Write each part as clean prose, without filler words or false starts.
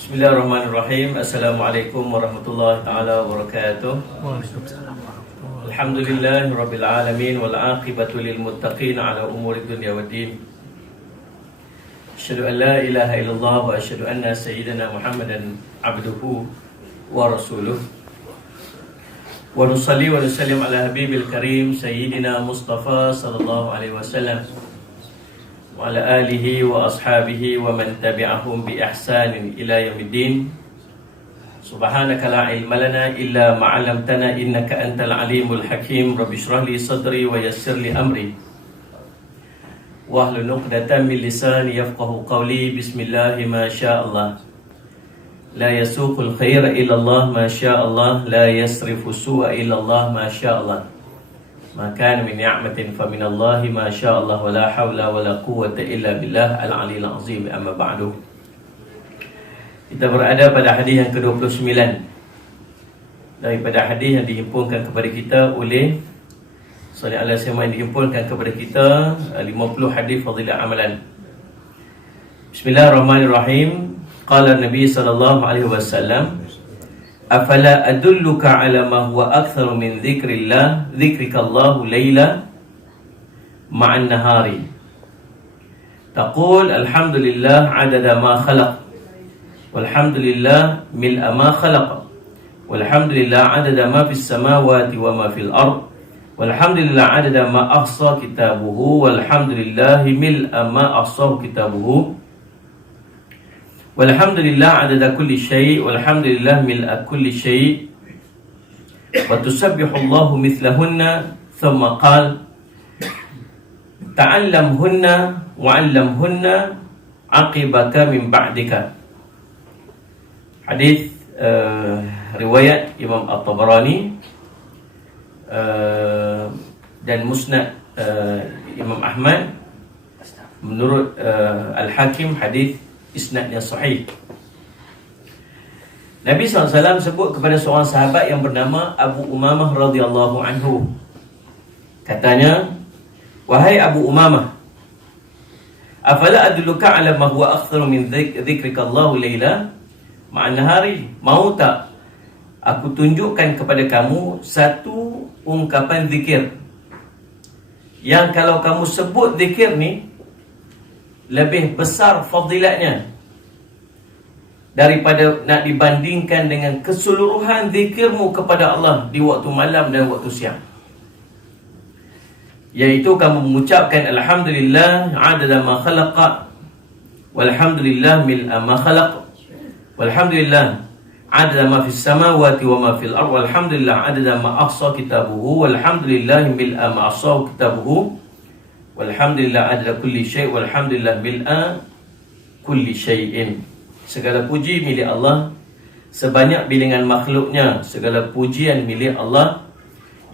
Bismillahirrahmanirrahim. Assalamualaikum warahmatullahi taala wabarakatuh. Waalaikumsalam warahmatullahi Alhamdulillahi rabbil alamin wal aqibatu lil muttaqin ala umuri dunya waddin. Asyhadu an la ilaha illallah wa asyhadu anna sayyidina Muhammadan abduhu wa rasuluh. Wa nusalli wa nusallim ala habibil karim sayyidina Mustafa sallallahu alaihi wasallam wa ala alihi wa ashabihi wa man tabi'ahum bi ihsanin ila yaumiddin. Subhanaka la ilma lana illa ma 'allamtana innaka antal alimul hakim. Rabbi shrah li sadri wa yassir li amri wahlul 'uqdatam min lisani yafqahu qawli. Bismillah ma syaa Allah. La yasuqul khaira illa Allah ma syaa Allah, la yasrifu su'a illa Allah ma syaa Allah. Maka min ni'matin fa min Allah ma syaa Allah wa la haula wa la quwwata illa billah al-'aliyyil 'azim. Amma ba'du. Kita berada pada hadis yang ke-29 daripada hadis yang dihimpunkan kepada kita oleh Salih Allah Sema, yang dihimpunkan kepada kita 50 hadis fadilah amalan. Bismillahirrahmanirrahim. Qala Nabi sallallahu alaihi wasallam, afala adulluka ala ma huwa aktsaru min dzikrikallahu laila ma'an nahari. Taqul alhamdulillah adada ma khalaq, walhamdulillah mil'a ma khalaq, walhamdulillah adada ma fis samawati wa ma fil ard, walhamdulillah adada ma ahsa kitabuhu, walhamdulillah mil'a ma ahsa kitabuhu, walhamdulillah adada kulli syai', walhamdulillah mil'a kulli syai', wa tusabbihu Allahu mithlahunna. Thumma qala ta'allamhunna wa'allamhunna aqibaka min ba'dika. Hadis riwayat Imam At-Tabarani dan Musnad Imam Ahmad. Menurut Al-Hakim, hadis isnadnya sahih. Nabi SAW sebut kepada seorang sahabat yang bernama Abu Umamah radhiyallahu anhu. Katanya, wahai Abu Umamah, afala adulluka ala ma huwa aktsaru min dzikrikallahu laila ma'an nahari. Mau tak aku tunjukkan kepada kamu satu ungkapan zikir yang kalau kamu sebut zikir ni lebih besar fadilatnya daripada nak dibandingkan dengan keseluruhan zikirmu kepada Allah di waktu malam dan waktu siang. Iaitu kamu mengucapkan alhamdulillah adada ma khalaqa, walhamdulillah mil'a ma khalaq, walhamdulillah adada ma fis samawati wa ma fil ard, walhamdulillah adada ma ahsa kitabuhu, walhamdulillah mil'a ma ahsa kitabuhu, walhamdulillah adada kulli syai', walhamdulillah mil'a kulli syai'in. Segala puji milik Allah sebanyak bilangan makhluknya. Segala pujian milik Allah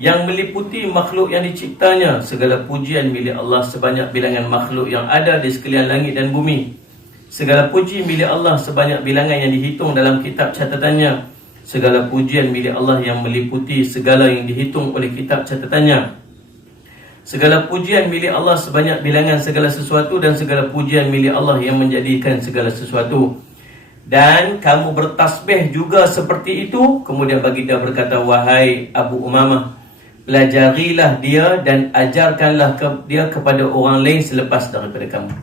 yang meliputi makhluk yang diciptanya. Segala pujian milik Allah sebanyak bilangan makhluk yang ada di sekalian langit dan bumi. Segala puji milik Allah sebanyak bilangan yang dihitung dalam kitab catatannya. Segala pujian milik Allah yang meliputi segala yang dihitung oleh kitab catatannya. Segala pujian milik Allah sebanyak bilangan segala sesuatu, dan segala pujian milik Allah yang menjadikan segala sesuatu. Dan kamu bertasbih juga seperti itu. Kemudian baginda berkata, wahai Abu Umamah, pelajarilah dia dan ajarkanlah dia kepada orang lain selepas daripada kamu.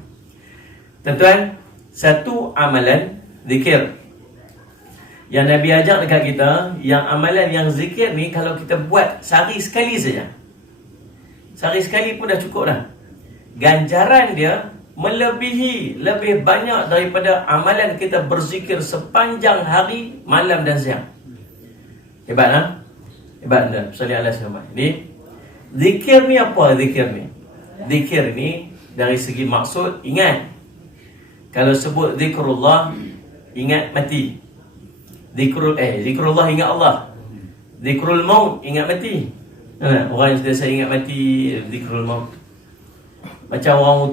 Tuan-tuan, satu amalan zikir yang Nabi ajak dekat kita, yang amalan yang zikir ni kalau kita buat sehari sekali saja, sehari sekali pun dah cukup dah. Ganjaran dia lebih banyak daripada amalan kita berzikir sepanjang hari, malam dan siang. Hebat lah. Hebat dah. Salih Allah SWT. Jadi zikir ni apa zikir ni? Zikir ni dari segi maksud, ingat. Kalau sebut zikrullah, ingat mati. Zikrullah ingat Allah. Zikrul maut, ingat mati. Orang yang sentiasa ingat mati, zikrul maut. Macam orang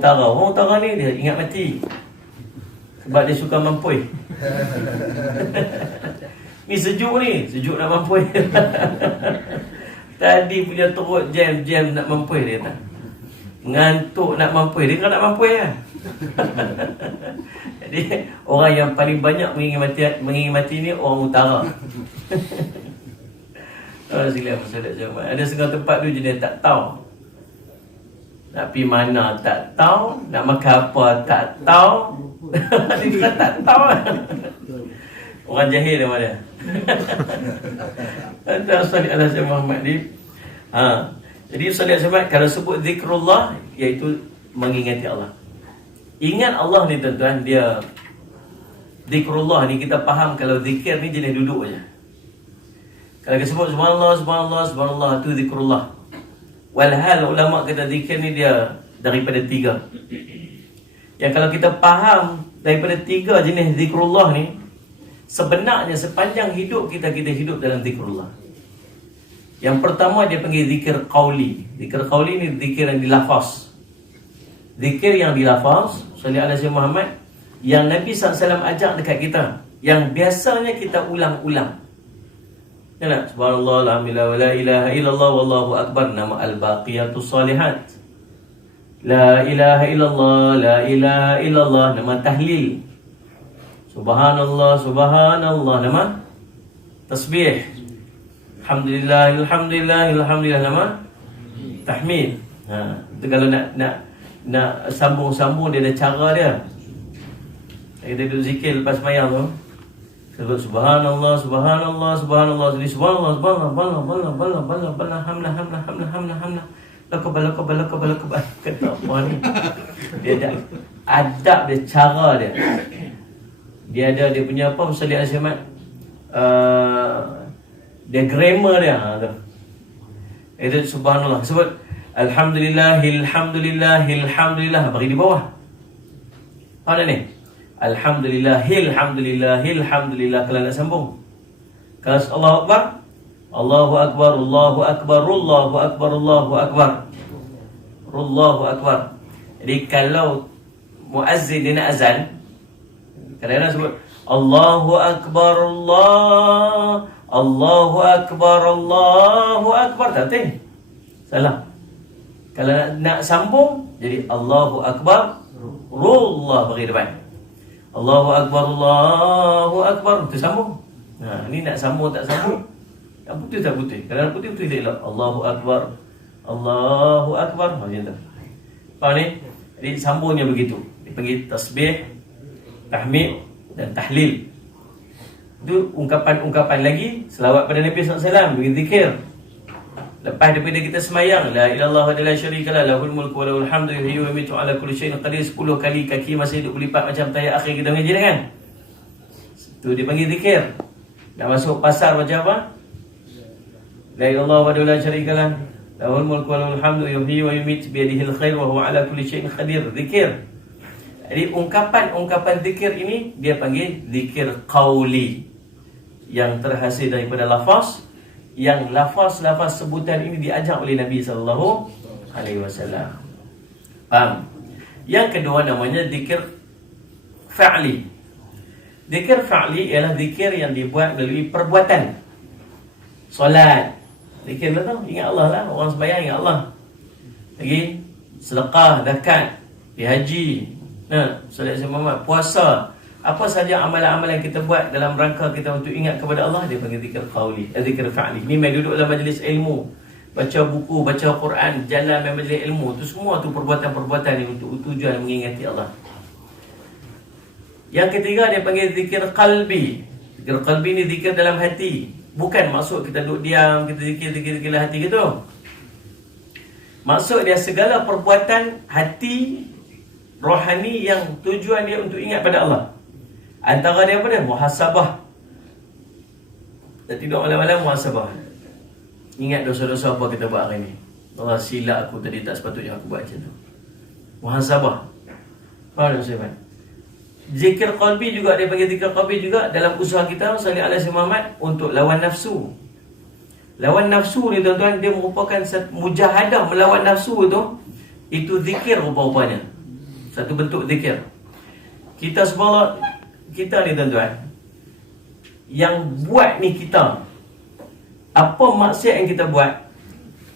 utara ni dia ingat mati sebab dia suka mampui. Ni sejuk nak mampui. Tadi punya teruk jam nak mampui dia kata. Ngantuk nak mampu. Dia kan nak mampu ya. Jadi orang yang paling banyak mengingat mati ni orang utara. Sila masalah zaman. Ada setengah tempat tu jenis tak tahu. Nak pergi mana tak tahu, nak makan apa tak tahu. Dia tak tahu. Orang jahil dia mana. Antara salih ala Sayyidina Muhammad ni. Jadi salih ala Muhammad kalau sebut zikrullah iaitu mengingati Allah. Ingat Allah ni tuan-tuan, dia zikrullah ni kita faham kalau zikir ni jenis duduk je. Kalau kita sebut subhanallah, subhanallah, subhanallah, itu zikrullah. Walhal ulama kata zikir ni dia daripada 3. Yang kalau kita faham daripada 3 jenis zikrullah ni, sebenarnya sepanjang hidup kita hidup dalam zikrullah. Yang pertama dia panggil zikir qauli. Zikir qauli ni zikir yang dilafaz. Zikir yang dilafaz, sallallahu alaihi wasallam Muhammad, yang Nabi SAW ajak dekat kita, yang biasanya kita ulang-ulang. Ya, subhanallah, alhamdulillah, wa la ilaha illallah, wallahu akbar. Nama al-baqiyatus salihat. La ilaha illallah, la ilaha illallah. Nama tahlil. Subhanallah, subhanallah. Nama tasbih. Alhamdulillah, alhamdulillah, alhamdulillah. Nama tahmid. Itu kalau nak sambung-sambung dia ada cara dia. Kita duduk zikir lepas sembahyang tu. Sebut subhanallah, subhanallah, subhanallah, subhanallah, subhanallah, hamna, lakabal. Kata apa ni? Dia ada adab dia, cara dia. Dia ada dia punya apa, Salih Al-Syamad, dia grammar dia. Itu subhanallah. Sebut alhamdulillah, alhamdulillah, bagi di bawah. Apa ni? Alhamdulillah, alhamdulillah. Kalau nak sambung, kalau Allahu Akbar, Allahu Akbar, Allahu Akbar, Allahu Akbar, Allahu Akbar, Allahu Akbar. Jadi kalau muazzin dia nak azan, kadang-kadang sebut Allahu Akbar, Allahu Akbar, Allahu Akbar. Tak betul, salah. Kalau nak sambung, jadi Allahu Akbar, Rullah bagi depan. Allahu Akbar, Allahu Akbar. Itu sambung. Ni nak sambung tak sambung. Yang putih tak putih. Kalau putih tak elok. Allahu Akbar, Allahu Akbar. Macam tu. Faham ni? Jadi sambungnya begitu. Dipanggil tasbih, tahmid dan tahlil. Itu ungkapan-ungkapan lagi selawat pada Nabi SAW, berzikir. Lepas daripada kita semayang, la ilallah wa la syarikalah, lahul mulku wa lahul hamdu, yuhyi wa yumiitu ala kulli syai'in qadir. 10 kali kaki masih hidup berlipat macam tayar akhir kita mengaji kan. Itu dipanggil zikir. Nak masuk pasar macam apa? La ilallah wa la syarikalah, lahul mulku wa lahul hamdu, yuhyi wa yumiitu bi yadihil khair wa huwa ala kulli syai'in qadir. Zikir. Jadi ungkapan zikir ini dia panggil zikir qauli, yang terhasil daripada lafaz. Yang lafaz sebutan ini diajak oleh Nabi sallallahu alaihi wasallam. Faham? Yang kedua namanya zikir fa'li. Zikir fa'li ialah zikir yang dibuat melalui perbuatan. Solat, zikir lah tu, ingat Allah lah. Orang sembahyang ingat Allah. Lagi sedekah, zakat, haji, solat Muhammad, puasa. Apa saja amalan-amalan yang kita buat dalam rangka kita untuk ingat kepada Allah, dia panggil zikir qauli, zikir fa'li. Ni main duduk dalam majlis ilmu, baca buku, baca Quran, jalan main majlis ilmu, tu semua tu perbuatan-perbuatan yang untuk tujuan mengingati Allah. Yang ketiga dia panggil zikir qalbi. Zikir qalbi ni zikir dalam hati. Bukan maksud kita duduk diam, kita zikir dalam hati gitu. Maksud dia segala perbuatan hati rohani yang tujuan dia untuk ingat pada Allah. Antara dia apa dia? Muhasabah. Tak tidur malam-malam, muhasabah. Ingat dosa-dosa apa kita buat hari ni. Allah, silap aku tadi, tak sepatutnya aku buat macam tu. Muhasabah. Faham tak? Zikir qalbi juga, dia panggil zikir qalbi juga dalam usaha kita sallallahu alaihi Muhammad untuk lawan nafsu. Lawan nafsu ni tuan-tuan, dia merupakan mujahadah melawan nafsu tu. Itu zikir rupa-rupanya. Satu bentuk zikir. Kita semua, kita ni tuan-tuan, yang buat ni kita. Apa maksiat yang kita buat,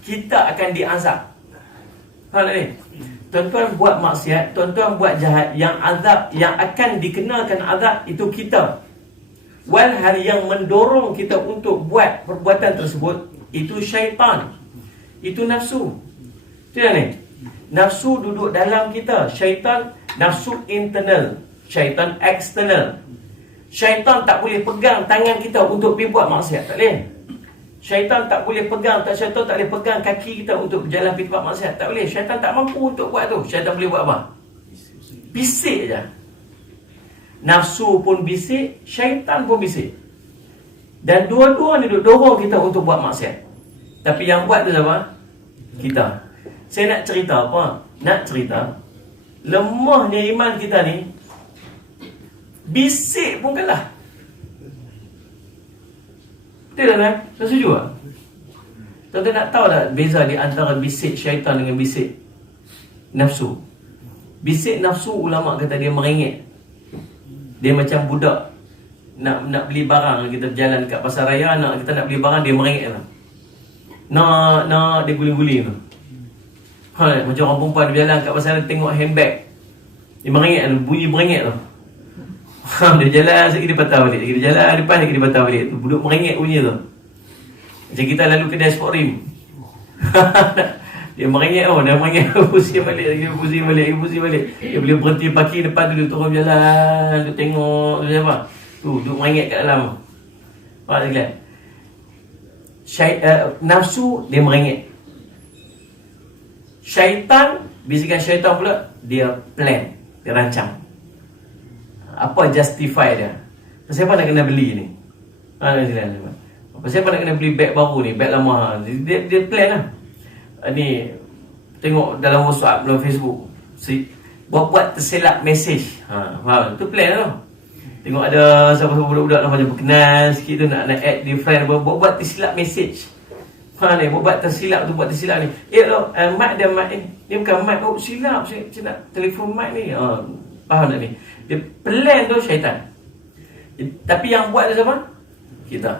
kita akan diazab. Faham tak ni? Tuan-tuan buat maksiat, tuan-tuan buat jahat, yang azab, yang akan dikenakan azab itu kita. Walhal yang mendorong kita untuk buat perbuatan tersebut itu syaitan. Itu nafsu. Tidak ni? Nafsu duduk dalam kita. Syaitan, nafsu internal, syaitan external. Syaitan tak boleh pegang tangan kita untuk pergi buat maksiat. Tak boleh. Syaitan tak boleh pegang, syaitan tak boleh pegang kaki kita untuk berjalan pergi buat maksiat. Tak boleh. Syaitan tak mampu untuk buat tu. Syaitan boleh buat apa? Bisik je. Nafsu pun bisik, syaitan pun bisik. Dan dua-dua ni dorong kita untuk buat maksiat. Tapi yang buat tu siapa? Kita. Saya nak cerita apa? Nak cerita lemahnya iman kita ni, bisik pun kalah. Betul tak kan? Saya setuju tak? Tuan-tuan nak tahu tak beza di antara bisik syaitan dengan bisik nafsu? Bisik nafsu, ulama kata dia merengek. Dia macam budak nak beli barang, kita berjalan kat pasar raya, kita nak beli barang, dia merengek lah. Nak dia guling-guling tu. Macam orang perempuan dia berjalan kat pasar raya, tengok handbag, dia merengek tu, bunyi merengek tu. Dia jalan sekali dia patah balik, dia jalan depan sekali dia patah balik tu. Duduk merengek bunyi tu. Macam kita lalu kedai sport rim. Dia merengek dia merengek, pusing balik lagi, pusing balik. Dia boleh berhenti parking depan tu, dia turun jalan, dia tengok tu siapa. Tu duduk merengek kat dalam. Faham tak kalian? Nafsu dia merengek. Syaitan, bisikan syaitan pula, dia plan, dia rancang. Apa justify dia? Siapa nak kena beli ni? Siapa nak kena beli beg baru ni, beg lama? Dia plan lah. Ni tengok dalam WhatsApp, dalam Facebook, buat tersilap mesej. Faham? Tu plan tu. Tengok ada siapa-siapa budak-budak lah macam berkenal sikit tu, nak add di friend, buat tersilap mesej. Faham ni? Buat tersilap tu, buat tersilap ni. Mat dia mat ni. Dia bukan mat. Oh silap, saya nak telefon mat ni. Faham tak ni? Dia plan tu syaitan. Tapi yang buat tu siapa? Kita.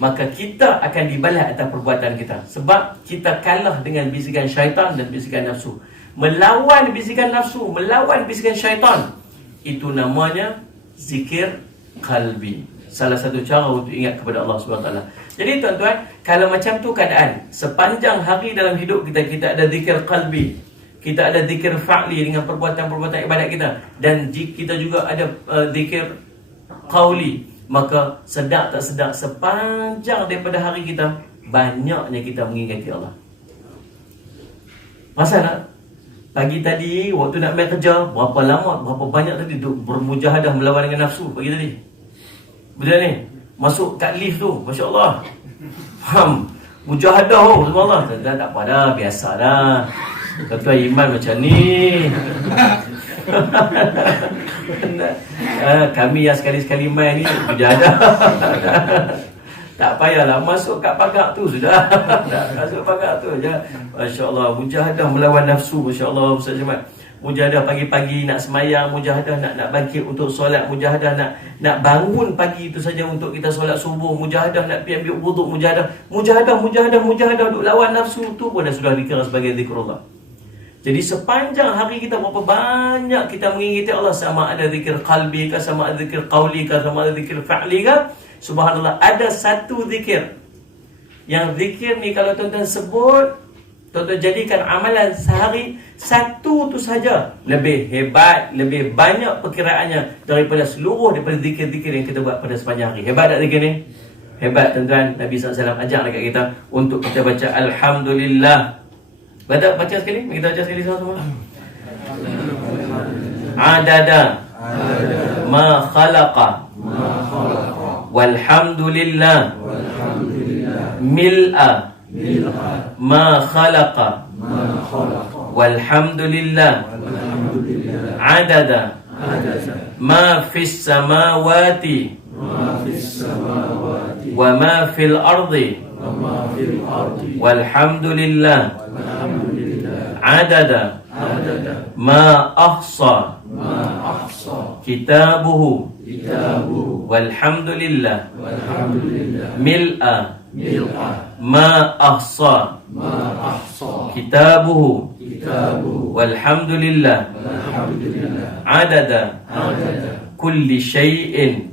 Maka kita akan dibalas atas perbuatan kita. Sebab kita kalah dengan bisikan syaitan dan bisikan nafsu. Melawan bisikan nafsu, melawan bisikan syaitan, itu namanya zikir qalbi. Salah satu cara untuk ingat kepada Allah SWT. Jadi tuan-tuan, kalau macam tu keadaan, sepanjang hari dalam hidup kita, kita ada zikir qalbi, kita ada zikir fa'li dengan perbuatan-perbuatan ibadat kita, dan kita juga ada zikir qauli, maka sedap tak sedap, sepanjang daripada hari kita, banyaknya kita mengingati Allah. Pasal tak? Pagi tadi, waktu nak main kerja, berapa lama, berapa banyak tadi duk bermujahadah melawan dengan nafsu pagi tadi. Betul ni? Masuk kat lift tu, Masya Allah. Mujahadah tu, subhanallah. Tak apa dah, biasa dah. Kata iman macam ni. Kami yang sekali-sekali main ni mujahadah. Tak payahlah masuk kat pagar tu sudah. Masuk pagar tu je. Masya-Allah, mujahadah melawan nafsu. Masya-Allah, Ustaz Jamal. Mujahadah pagi-pagi nak semayang, mujahadah nak bangkit untuk solat, mujahadah nak bangun pagi itu saja untuk kita solat subuh, mujahadah nak pergi ambil wuduk, mujahadah duk lawan nafsu tu pun dah sudah dikira sebagai zikrullah. Jadi sepanjang hari kita, berapa banyak kita mengingati Allah, sama ada zikir qalbi ke, sama ada zikir qauli ke, sama ada zikir fa'li ke. Subhanallah, ada satu zikir. Yang zikir ni kalau tuan-tuan sebut, tuan-tuan jadikan amalan sehari, satu tu saja lebih hebat, lebih banyak perkiraannya daripada zikir-zikir yang kita buat pada sepanjang hari. Hebat tak zikir ni? Hebat tuan-tuan. Nabi SAW ajak dekat kita untuk kita baca Alhamdulillah. Baca sekali? Kita baca sekali sama-sama. Adada ma khalaqa walhamdulillah mil'a ma khalaqa walhamdulillah adada ma fis samawati wa ma fil ardi walhamdulillah adada ma ahsa kitabuhu walhamdulillah mil'a ma ahsa kitabuhu walhamdulillah adada kulli syai'in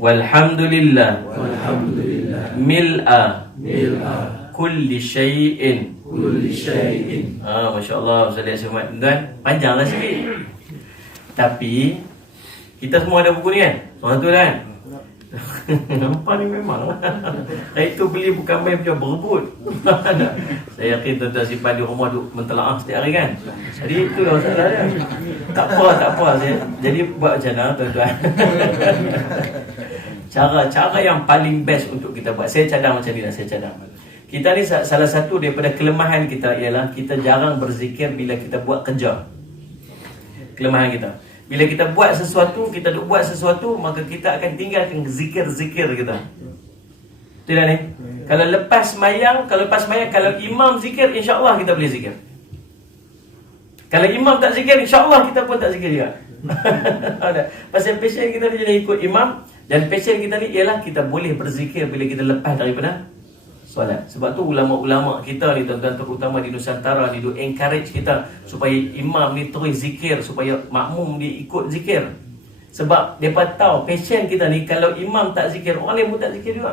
walhamdulillah mil'a kulli syai'in. Masya Allah, Ustaz Ahmad. Tuan, panjanglah sikit. Tapi kita semua ada buku ni kan? Soalan tu kan? Nampak ni memang. Saya tu beli bukan main macam berebut. Saya yakin tuan-tuan simpan di rumah tu mentelaah setiap hari kan? Jadi itulah masalah dia. Tak apa. Jadi buat macam mana tuan-tuan? Cara yang paling best untuk kita buat. Saya cadang macam ni lah, saya cadang. Kita ni salah satu daripada kelemahan kita ialah kita jarang berzikir bila kita buat kerja. Kelemahan kita. Bila kita buat sesuatu, kita duk buat sesuatu, maka kita akan tinggalkan zikir-zikir kita. Betul tak ni? Kalau lepas sembahyang, kalau imam zikir, insya-Allah kita boleh zikir. Kalau imam tak zikir, insya-Allah kita pun tak zikir juga. Pasal passion kita ni jadi ikut imam, dan passion kita ni ialah kita boleh berzikir bila kita lepas daripada solat. Sebab tu ulama-ulama kita ni tuan-tuan, terutama di Nusantara ni, duk encourage kita supaya imam ni terus zikir, supaya makmum dia ikut zikir. Sebab mereka tahu passion kita ni, kalau imam tak zikir, orang lain pun tak zikir juga.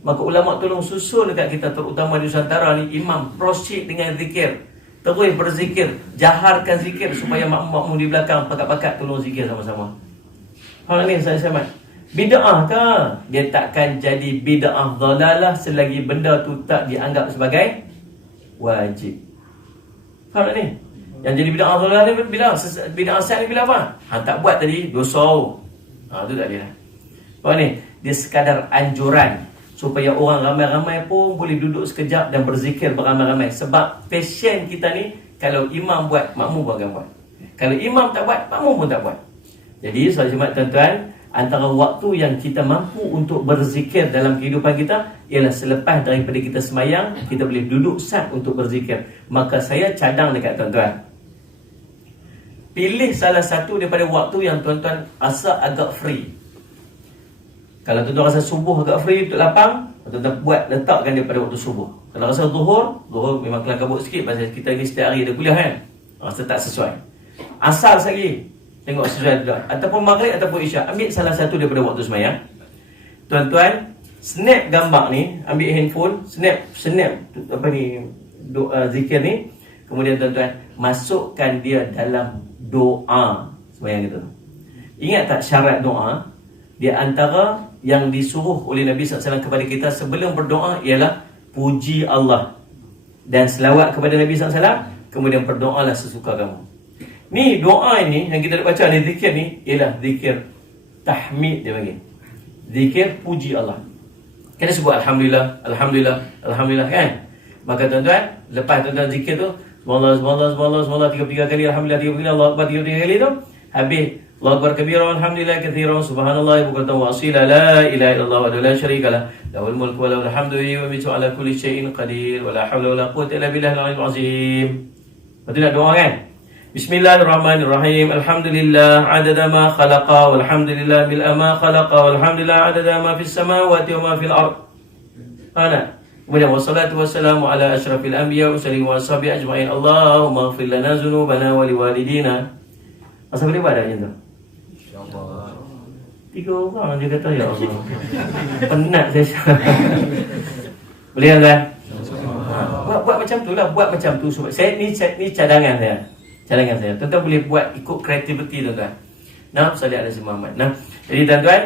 Maka ulama tolong susun dekat kita, terutama di Nusantara ni, imam proceed dengan zikir, terus berzikir, jaharkan zikir, supaya makmum-makmum di belakang pakat-pakat tolong zikir sama-sama. Hal ni saya samakan. Bid'ah ke? Dia takkan jadi bid'ah dhalalah selagi benda tu tak dianggap sebagai wajib. Faham tak ni? Yang jadi bid'ah dhalalah ni bila? Bid'ah asal ni bila apa? Tak buat tadi, dosa. Tu tak dia lah. Faham ni? Dia sekadar anjuran supaya orang ramai-ramai pun boleh duduk sekejap dan berzikir beramai-ramai. Sebab passion kita ni, kalau imam buat, makmum pun akan buat. Kalau imam tak buat, makmum pun tak buat. Jadi, soal jemaat tuan-tuan, antara waktu yang kita mampu untuk berzikir dalam kehidupan kita ialah selepas daripada kita semayang, kita boleh duduk sat untuk berzikir. Maka saya cadang dekat tuan-tuan, pilih salah satu daripada waktu yang tuan-tuan rasa agak free. Kalau tuan-tuan rasa subuh agak free untuk lapang, tuan-tuan buat, letakkan daripada waktu subuh. Kalau rasa zuhur memang kelam kabut sikit, pasal kita ni setiap hari ada kuliah kan, rasa tak sesuai. Asar sekali, tengok sesuai tak. Ataupun maghrib ataupun isyak, ambil salah satu daripada waktu semayang. Tuan-tuan, snap gambar ni, ambil handphone, snap apa ni, zikir ni. Kemudian tuan-tuan, masukkan dia dalam doa semayang kita. Ingat tak syarat doa? Di antara yang disuruh oleh Nabi SAW kepada kita sebelum berdoa ialah puji Allah dan selawat kepada Nabi SAW. Kemudian berdoalah sesuka kamu. Ni doa ini yang kita nak baca ni, zikir ni ialah zikir tahmid dia panggil. Zikir puji Allah. Kita sebut Alhamdulillah, Alhamdulillah, Alhamdulillah kan? Maka tuan-tuan, lepas tuan-tuan zikir tu, Subhanallah 33 kali, Alhamdulillah 33 kali, Allah Akbar 33 kali tu, habis Allah Akbar kabira, Alhamdulillah katsiran, Subhanallah bukratan wa asila, la ilaha illallah wa la syarika lah, lahul mulku wa lahul hamdu wa huwa ala kulli syai'in qadir wa la haula wa la quwwata illa billahil aliyyil azim. Betul nak doa kan? Bismillahirrahmanirrahim. Alhamdulillah adada ma khalaqa walhamdulillah bil ma khalaqa walhamdulillah adada ma fis samawati wa ma fil ard. Ana. Kemudian wassalatu wassalamu ala asyrafil anbiya wa sallim wa sahbihi ajma'in. Allahumma ighfir lana dzunubana wa liwalidina. Asal boleh buat dah macam tu? Insya-Allah. 3 orang je kata ya Allah. Penat saya. Boleh kan? Buat macam tu lah, buat macam tu. Saya ni cadangan saya. Cadangan saya. Tuan-tuan boleh buat ikut kreativiti tuan-tuan. Nah, salih ala Muhammad. Nah, jadi tuan-tuan,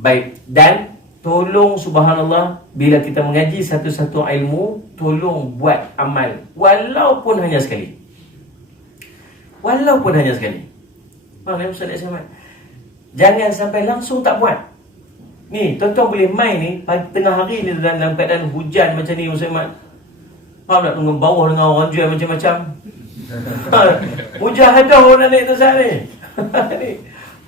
baik, dan tolong subhanallah bila kita mengaji satu-satu ilmu, tolong buat amal walaupun hanya sekali. Walaupun hanya sekali. Faham ya Ustaz Ahmad? Jangan sampai langsung tak buat. Ni, tuan-tuan boleh main ni pagi tengah hari ni dalam keadaan hujan macam ni Ustaz Ahmad. Faham tak? Tunggu bawah dengan orang jual macam-macam. Mujahadah orang naik tu saat ni. Ni.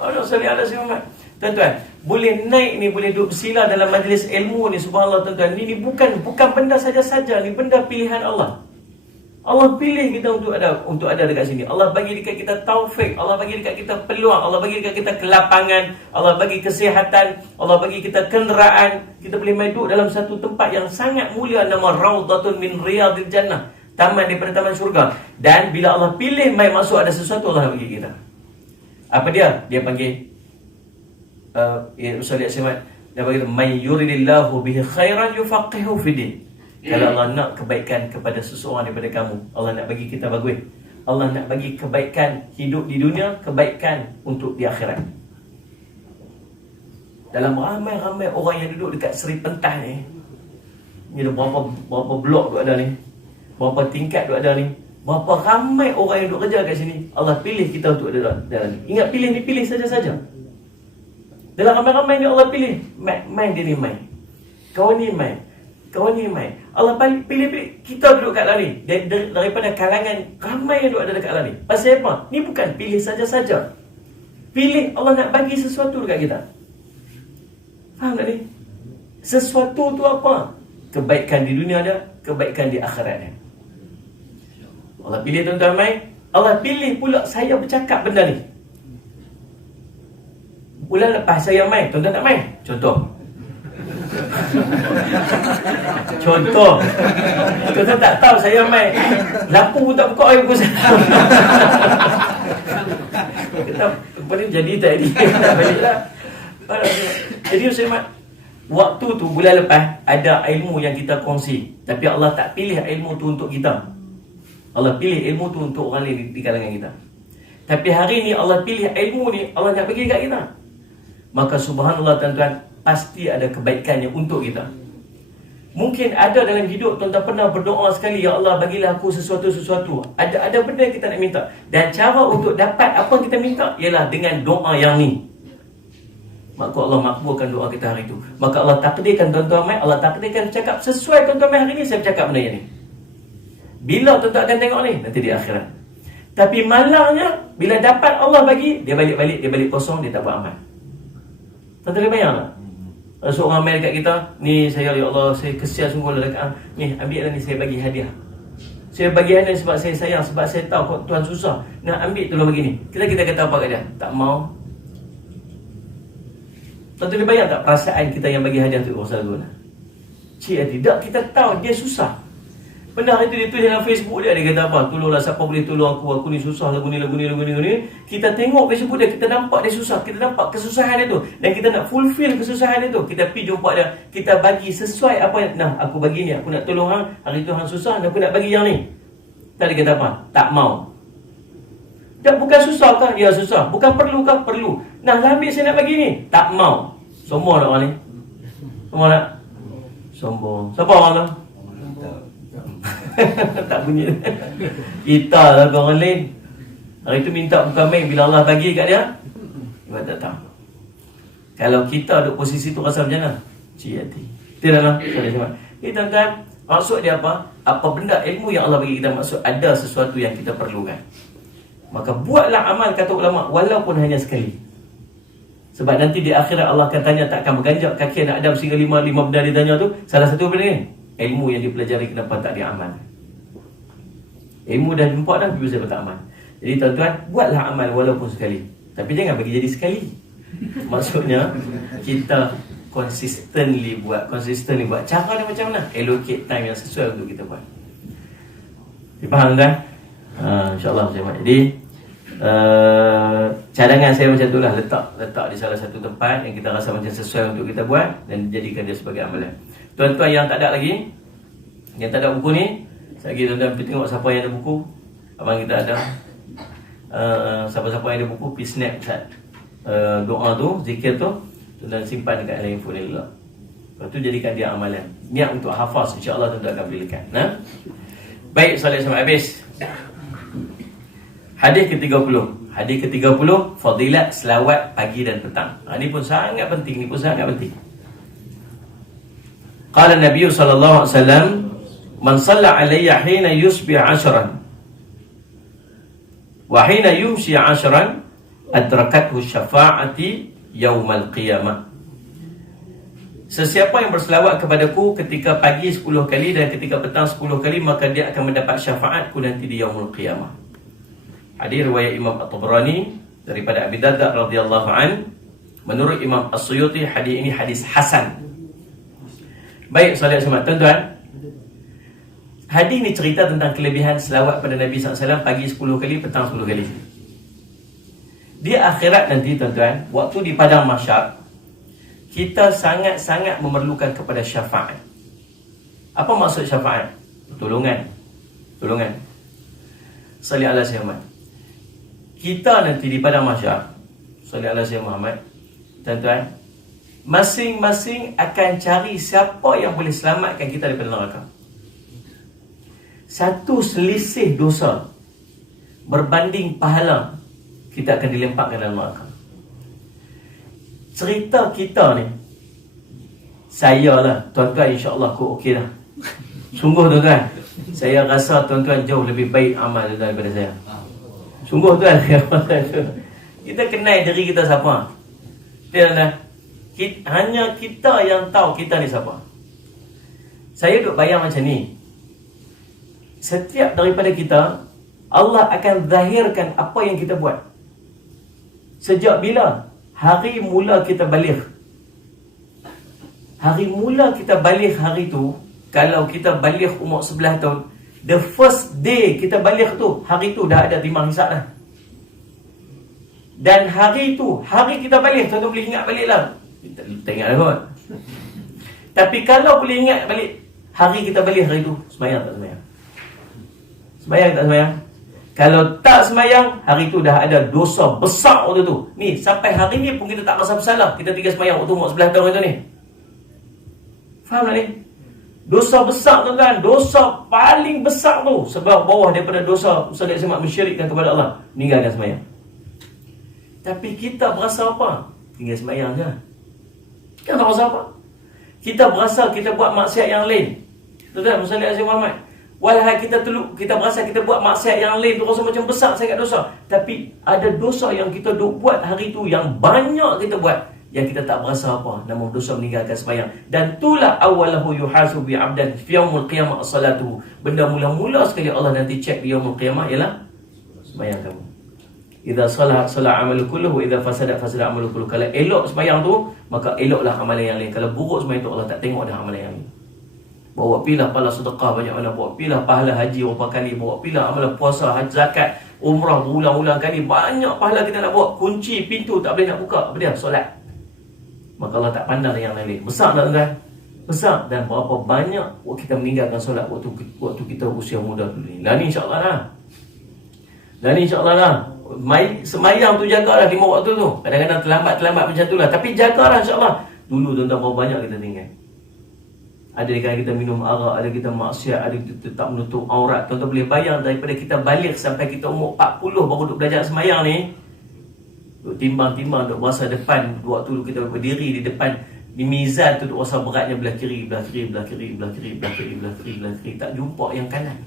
Allah salli ala Muhammad. Tuan-tuan, boleh naik ni, boleh duduk bersila dalam majlis ilmu ni, subhanallah tuan-tuan. Ni bukan benda saja-saja, ni benda pilihan Allah. Allah pilih kita untuk ada dekat sini. Allah bagi dekat kita taufik, Allah bagi dekat kita peluang, Allah bagi dekat kita kelapangan, Allah bagi kesihatan, Allah bagi kita kenderaan. Kita boleh main duduk dalam satu tempat yang sangat mulia, nama Raudhatun min Riyadil Jannah, taman daripada taman syurga. Dan bila Allah pilih main masuk ada sesuatu, Allah bagi kita. Apa dia? Dia panggil Ustaz Yasmin, dia bagi kita, may yuridillahu bihi khairan yufaqihu fiddin. Kalau Allah nak kebaikan kepada seseorang daripada kamu, Allah nak bagi kita bagus, Allah nak bagi kebaikan hidup di dunia, kebaikan untuk di akhirat. Dalam ramai-ramai orang yang duduk dekat Seri Pentah ni ada berapa blok duk ada ni, berapa tingkat duk ada ni, berapa ramai orang yang duk kerja kat sini. Allah pilih kita untuk ada dalam ni. Ingat, pilih ni pilih saja-saja. Dalam ramai-ramai ni Allah pilih, main dia ni main, kau ni main, kau ni main. Allah pilih kita duduk kat dalam ni daripada kalangan ramai yang duduk ada dekat dalam ni. Pasal apa? Ni bukan pilih saja-saja. Pilih, Allah nak bagi sesuatu dekat kita. Faham tak ni? Sesuatu tu apa? Kebaikan di dunia ada, kebaikan di akhirat ada. Allah pilih tuan-tuan mai. Allah pilih pula saya bercakap benda ni. Bulan lepas saya mai, tuan-tuan tak mai? Contoh, tuan-tuan tak tahu saya mai, lampu pun tak buka, air pun saya kita paling jadi tadi nak baliklah. Jadi Ustaz Mat, waktu tu bulan lepas ada ilmu yang kita kongsi, tapi Allah tak pilih ilmu tu untuk kita. Allah pilih ilmu tu untuk orang lain di kalangan kita. Tapi hari ni Allah pilih ilmu ni, Allah nak bagi dekat kita. Maka subhanallah tuan-tuan, pasti ada kebaikannya untuk kita. Mungkin ada dalam hidup tuan-tuan pernah berdoa sekali, ya Allah bagilah aku sesuatu. Ada benda yang kita nak minta. Dan cara untuk dapat apa yang kita minta ialah dengan doa yang ni. Maka Allah makbulkan doa kita hari itu. Maka Allah takdirkan tuan-tuan mai, Allah takdirkan cakap sesuai tuan-tuan mai hari ni saya bercakap benda yang ni. Bila tuan-tuan akan tengok ni? Nanti di akhirat. Tapi malangnya bila dapat Allah bagi, dia balik kosong, dia tak buat amal. Tuan-tuan bayang tak? Seorang mail dekat kita, ni saya, ya Allah, saya kesian sungguh lah dekat, ni ambil lah ni, saya bagi hadiah. Saya bagi hadiah sebab saya sayang, sebab saya tahu Tuhan susah. Nak ambil tolong bagi ni. Kita kata apa kat dia? Tak mau. Tuan-tuan bayang tak perasaan kita yang bagi hadiah tu orang selalu lah? Tidak, kita tahu dia susah. Pernah itu dia tulis dalam Facebook dia kata apa? Tolonglah, siapa boleh tolong aku ni susah, lagu ni. Kita tengok Facebook dia, kita nampak dia susah, kita nampak kesusahan dia tu, dan kita nak fulfill kesusahan dia tu. Kita pergi jumpa dia, kita bagi sesuai apa yang, nah aku bagi ni, aku nak tolong hang, hari tu hang susah, dan aku nak bagi yang ni. Tadi kata apa? Tak mau. Dan bukan susah kah? Ya susah. Bukan perlu kah? Perlu. Nah, ambil saya nak bagi ni. Tak mau. Sombong tak orang ni? Sombong tak? Sombong. Siapa orang tu? Tak bunyi. Kita lah orang lain. Hari tu minta bukan main, bila Allah bagi kat dia, dia tak tahu. Kalau kita duduk posisi tu rasa macam mana? Hati. Tidak lah. Jadi tuan-tuan, maksud dia apa? Apa benda ilmu yang Allah bagi kita, maksud ada sesuatu yang kita perlukan. Maka buatlah amal, kata ulama, walaupun hanya sekali. Sebab nanti di akhirat Allah akan tanya, takkan berganjak kaki anak Adam sehingga lima benda ditanya tu. Salah satu benda ni, ilmu yang dipelajari kenapa tak diamal. Ilmu dah jumpa dah, tapi saya tak amal. Jadi tuan-tuan, buatlah amal walaupun sekali. Tapi jangan bagi jadi sekali. Maksudnya, kita consistently buat. Cara dia macam mana? Allocate time yang sesuai untuk kita buat. Faham kan? InsyaAllah macam mana. Jadi cadangan saya macam tu lah, letak di salah satu tempat yang kita rasa macam sesuai untuk kita buat, dan jadikan dia sebagai amalan. Tuan-tuan yang tak ada lagi, yang tak ada buku ni, lagi tuan-tuan pergi tengok siapa yang ada buku. Abang kita ada siapa-siapa yang ada buku, pergi snap doa tu, zikir tu, tuan-tuan simpan dekat dalam handphone ni lah. Lepas tu jadikan dia amalan. Niat untuk hafaz, insya-Allah tuan-tuan akan boleh lekat. Baik, solat sampai habis. Hadis ke-30. Hadis ke-30, fadilat selawat pagi dan petang. Ini pun sangat penting, Qala Nabi sallallahu alaihi wasallam, man shalla alayya hina yusbih 'ashran wa hina yumsi 'ashran adrakathu syafa'ati yaumal qiyamah. Sesiapa yang berselawat kepadaku ketika pagi 10 kali dan ketika petang 10 kali, maka dia akan mendapat syafaatku nanti di yaumul qiyamah. Hadis riwayat Imam At-Tabrani daripada Abi Darda radhiyallahu an. Menurut Imam As-Suyuti, hadis ini hadis hasan. Baik, saudara semua, tuan-tuan, hadis ini cerita tentang kelebihan selawat pada Nabi SAW pagi 10 kali, petang 10 kali. Di akhirat nanti, tuan-tuan, waktu di padang mahsyar, kita sangat-sangat memerlukan kepada syafaat. Apa maksud syafaat? Pertolongan. Pertolongan. Salli ala Sayyidina Muhammad. Kita nanti di padang mahsyar, salli ala Sayyidina Muhammad, tuan-tuan, masing-masing akan cari siapa yang boleh selamatkan kita daripada neraka. Satu selisih dosa berbanding pahala, kita akan dilemparkan dalam neraka. Cerita kita ni, saya lah, tuan-tuan insya-Allah aku okey dah. Sungguh tuan-tuan, saya rasa tuan-tuan jauh lebih baik amal tuan daripada saya. Sungguh tuan. Kita kenal diri kita siapa. Hanya kita yang tahu kita ni siapa. Saya duk bayang macam ni. Setiap daripada kita, Allah akan zahirkan apa yang kita buat. Sejak bila? Hari mula kita balik. Hari mula kita balik hari tu, kalau kita balik umur 11 tahun, the first day kita balik tu, hari tu dah ada timbang hisap dah. Dan hari tu, hari kita balik, tuan-tuan boleh ingat balik lah. Tak ingat dah kot. Tapi kalau boleh ingat balik, hari kita balik hari tu, sembahyang tak sembahyang? Sembahyang tak sembahyang? Kalau tak sembahyang, hari tu dah ada dosa besar waktu tu. Ni, sampai hari ni pun kita tak rasa bersalah. Kita tinggal sembahyang waktu umur 11 tahun itu ni. Faham tak ni? Dosa besar tuan-tuan, dosa paling besar tu, sebab bawah daripada dosa Ustaz Semak mensyirikkan kepada Allah, meninggalkan sembahyang. Tapi kita berasa apa? Tinggal sembahyang je. Kita tak berasa apa? Kita berasa kita buat maksiat yang lain. Tuan-tuan, Musalli Azim Muhammad, walhal kita berasa kita buat maksiat yang lain tu rasa macam besar sangat dosa. Tapi ada dosa yang kita duk buat hari tu, yang banyak kita buat, yang kita tak berasa apa, namun dosa meninggalkan sembahyang. Dan itulah awalahu yuhasubi abdan fi yaumil qiyamah as-salatu. Benda mula-mula sekali Allah nanti cek di yaumil qiyamah ialah sembahyang kamu. Idza salat salat amalu kulluhu, idza fasada fasada amalu kulluhu. Kalau elok sembahyang tu, maka eloklah amalan yang lain. Kalau buruk sembahyang tu, Allah tak tengok dah amalan yang lain. Bawa pilah pahala sedekah banyak mana, bawa pilah pahala haji berapa kali, bawa pilah amalan puasa, haji, zakat, umrah berulang-ulang kali, banyak pahala kita nak buat. Kunci pintu tak boleh nak buka, apa dia? Solat. Maka Allah tak pandang yang lain. Besar tak tuan? Besar. Dan berapa banyak kita meninggalkan solat waktu kita usia muda dulu ni. Lah ni insya-Allah lah. Lah ni insya-Allah lah. Semayang tu jagalah 5 waktu tu. Kadang-kadang terlambat macam tu lah, tapi jagalah insya-Allah. Dulu tuan-tuan berapa banyak kita tinggal. Ada kadang kita minum arak, ada kita maksiat, ada kita tak menutup aurat. Tuan-tuan boleh bayang daripada kita balik sampai kita umur 40 baru duk belajar semayang ni. Duk timbang-timbang, duk rasa depan, waktu kita berdiri di depan di mizan tu, duk rasa beratnya belah kiri, belah kiri, belah kiri, belah kiri, belah kiri, belah kiri, belah kiri. Tak jumpa yang kanan.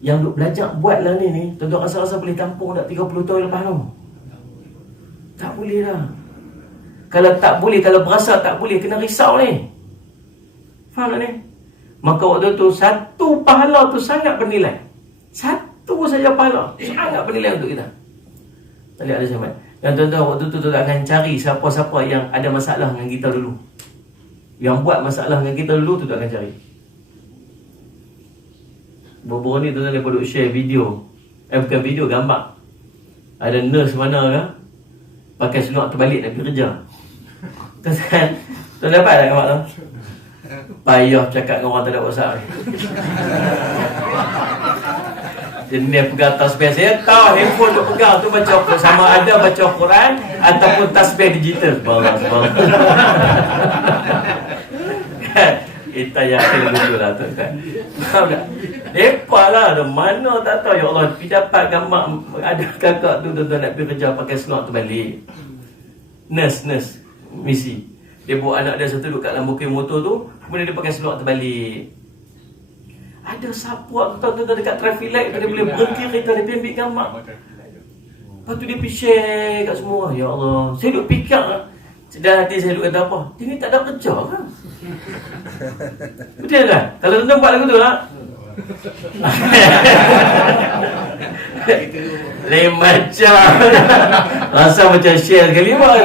Yang duk belajar buat lah ni, tuan-tuan rasa-rasa boleh tampung tak 30 tahun lepas tu? Tak boleh lah. Kalau tak boleh, kalau berasa tak boleh, kena risau ni. Faham tak ni? Maka waktu tu, satu pahala tu sangat bernilai. Satu saja pahala, sangat bernilai untuk kita. Tak boleh ada sahabat. Dan tuan-tuan, waktu tu tuan akan cari siapa-siapa yang ada masalah dengan kita dulu. Yang buat masalah dengan kita dulu, tuan akan cari. Baru-baru ni tuan-tuan daripada share video. Bukan video, gambar. Ada nurse mana ke, pakai seluar terbalik nak pergi kerja. Tuan dapat tak gambar tu? Payah cakap dengan orang tak ada WhatsApp ni. Jadi dia pegang tasbih. Saya tahu handphone tu pegang tu baca, sama ada baca Quran ataupun tasbih digital. Subhanallah. Kita yakin betul lah tuan-tuan. Faham tak? Lepas lah, mana tak tahu. Ya Allah, pergi dapat gambar ada kakak tu tuan-tuan nak pergi kerja pakai seluar terbalik. Nurse misi. Dia bawa anak dia satu duduk kat Lamborghini motor tu, kemudian dia pakai seluar terbalik. Ada sapuak tuan-tuan dekat traffic light, dia boleh berhenti kereta, dia pergi ambil gambar. Lepas tu dia pergi share kat semua. Ya Allah, saya duduk fikir Sedang hati saya duk kata apa? Dia ni tak ada kerja kan? Betul kan? Kalau tuan-tuan buat lagu tu lah. Lain macam. Rasa macam share sekali pun.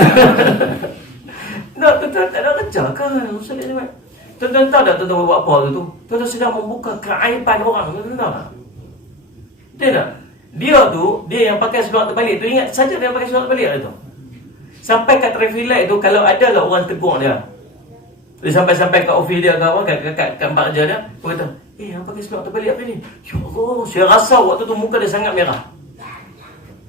Tak, tuan-tuan tak ada kerja kan? Tuan-tuan tahu tak tuan-tuan buat apa tu? Tuan-tuan sedang membuka keaiban orang. Tuan-tuan tahu tak? Betul tak? Dia yang pakai seluar terbalik tu, ingat saja dia yang pakai seluar terbalik tu. Sampai kat traffic light tu, kalau ada lah orang tegur dia, sampai kat office dia ke apa, kat tempat kerja dia, dia kata, yang pakai seluar terbalik apa ni? Ya Allah, saya rasa waktu tu muka dia sangat merah.